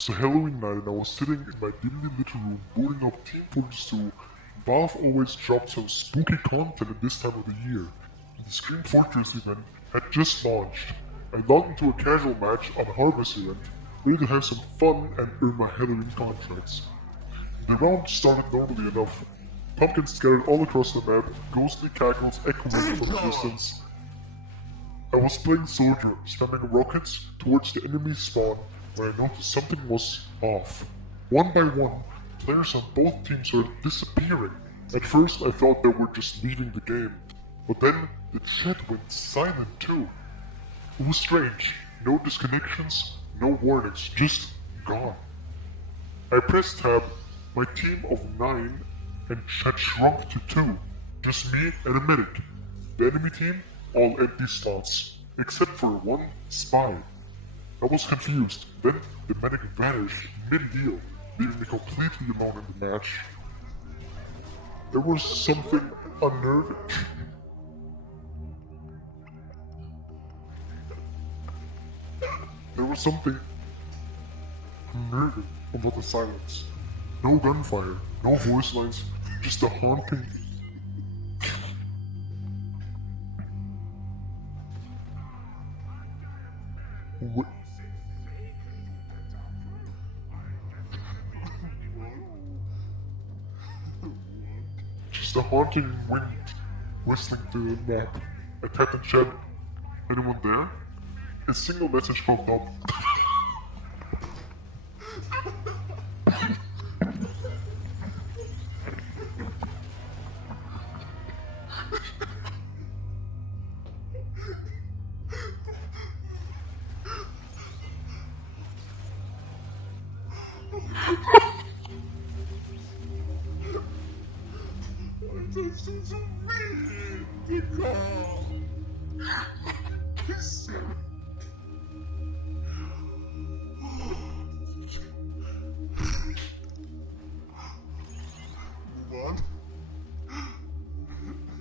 It's a Halloween night and I was sitting in my dimly lit room booting up tf2. Valve always dropped some spooky content at this time of the year. The Scream Fortress event had just launched. I logged into a casual match on a Harvest event, ready to have some fun and earn my Halloween contracts. The round started normally enough. Pumpkins scattered all across the map, ghostly cackles echoing from a distance. I was playing Soldier, spamming rockets towards the enemy spawn when I noticed something was off. One by one, players on both teams started disappearing. At first I thought they were just leaving the game, but then the chat went silent too. It was strange, no disconnections, no warnings, just gone. I pressed tab, my team of 9 and chat shrunk to 2, just me and a medic. The enemy team, all empty slots, except for one spy. I was confused, then the medic vanished mid-deal, leaving me completely alone in the match. There was something unnerving. There was something unnerving about the silence. No gunfire, no voice lines, just a haunting. Just a haunting wind whistling through the map. I tapped and chat. Anyone there? A single message popped up.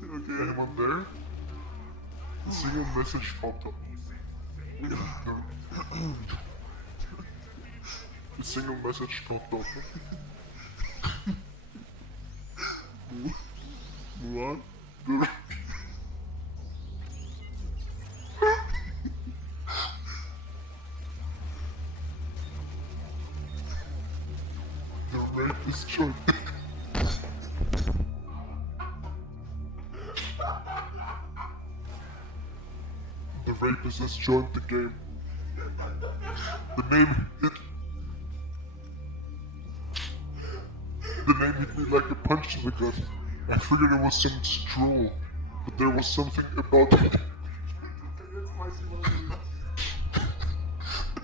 Okay, anyone there? A single message popped up. A single message popped up. What? The rapist joined. The rapist has joined the game. The name hit me like a punch to the gut. I figured it was some stroll, but there was something about it.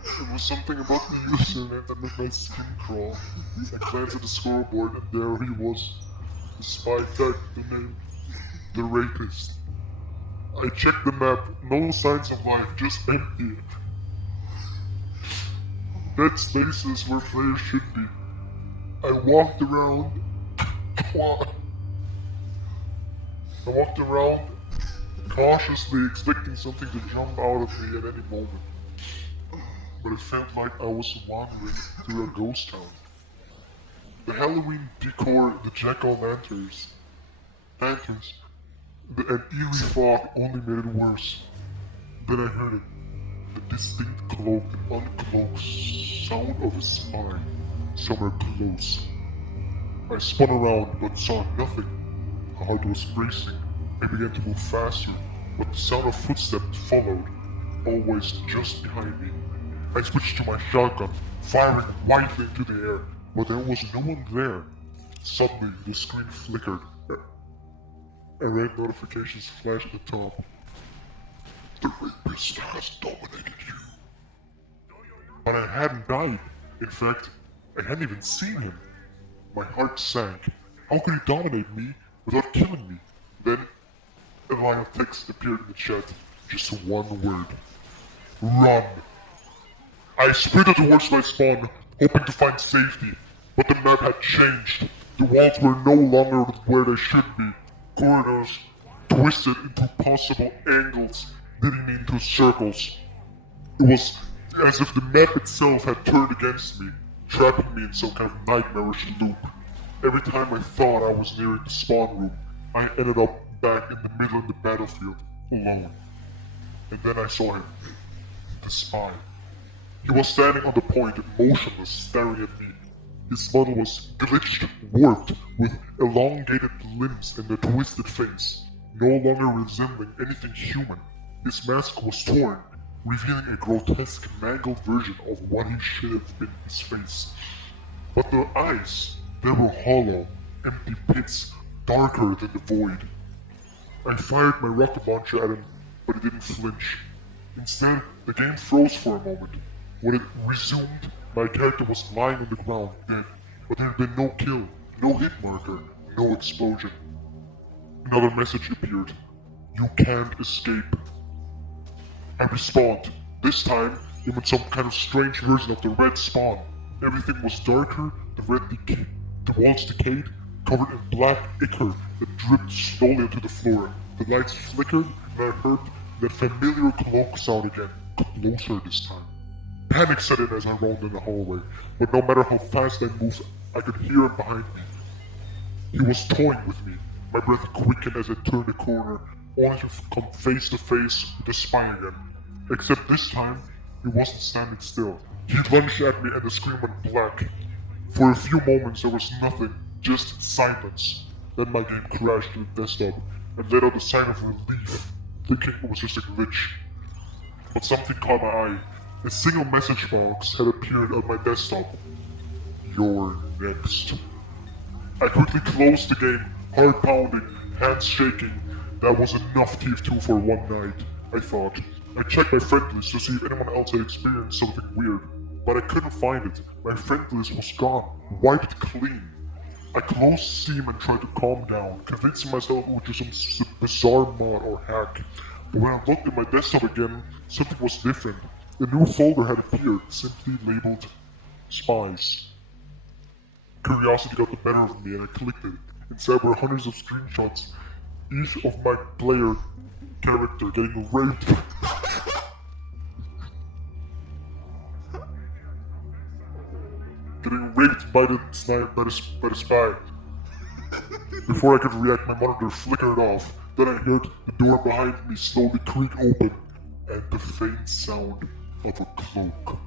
There was something about the username that made my skin crawl. I glanced at the scoreboard and there he was. The spy tagged the name, the rapist. I checked the map, no signs of life, just empty. Dead spaces where players should be. I walked around, cautiously expecting something to jump out of me at any moment. But it felt like I was wandering through a ghost town. The Halloween decor, the jack-o'-lanterns, and eerie fog only made it worse. Then I heard it, the distinct cloak and uncloaked sound of a spy, somewhere close. I spun around but saw nothing. My heart was racing. I began to move faster, but the sound of footsteps followed, always just behind me. I switched to my shotgun, firing wildly into the air, but there was no one there. Suddenly, the screen flickered. A red notifications flashed at the top. The rapist has dominated you. But I hadn't died. In fact, I hadn't even seen him. My heart sank. How could he dominate me without killing me? Then, a line of text appeared in the chat. Just one word. Run. I sprinted towards my spawn, hoping to find safety. But the map had changed. The walls were no longer where they should be. Corridors twisted into possible angles, leading me into circles. It was as if the map itself had turned against me. trapping me in some kind of nightmarish loop. Every time I thought I was nearing the spawn room, I ended up back in the middle of the battlefield, alone. And then I saw him, the spy. He was standing on the point, motionless, staring at me. His model was glitched, warped, with elongated limbs and a twisted face, no longer resembling anything human. His mask was torn, revealing a grotesque, mangled version of what he should have been his face. But the eyes, they were hollow, empty pits, darker than the void. I fired my rocket launcher at him, but he didn't flinch. Instead, the game froze for a moment. When it resumed, my character was lying on the ground, dead, but there had been no kill, no hit marker, no explosion. Another message appeared. You can't escape. I respawned. This time, I'm in some kind of strange version of the red spawn. Everything was darker, the walls decayed, covered in black ichor that dripped slowly onto the floor. The lights flickered, and I heard that familiar cloak sound again, closer this time. Panic set in as I roamed in the hallway, but no matter how fast I moved, I could hear him behind me. He was toying with me. My breath quickened as I turned the corner, only to come face to face with the spy again. Except this time, he wasn't standing still. He lunged at me and the screen went black. For a few moments there was nothing, just silence. Then my game crashed to the desktop and let out a sign of relief, thinking it was just a glitch. But something caught my eye. A single message box had appeared on my desktop. You're next. I quickly closed the game, heart pounding, hands shaking. That was enough tf2 for one night, I thought. I checked my friend list to see if anyone else had experienced something weird, but I couldn't find it. My friend list was gone, wiped clean. I closed Steam and tried to calm down, convincing myself it was just some bizarre mod or hack. But when I looked at my desktop again, something was different. A new folder had appeared, simply labeled Spies. Curiosity got the better of me and I clicked it. Inside were hundreds of screenshots, each of my player character getting raped. Getting raped by the spy. Before I could react, my monitor flickered off. Then I heard the door behind me slowly creak open, and the faint sound of a cloak.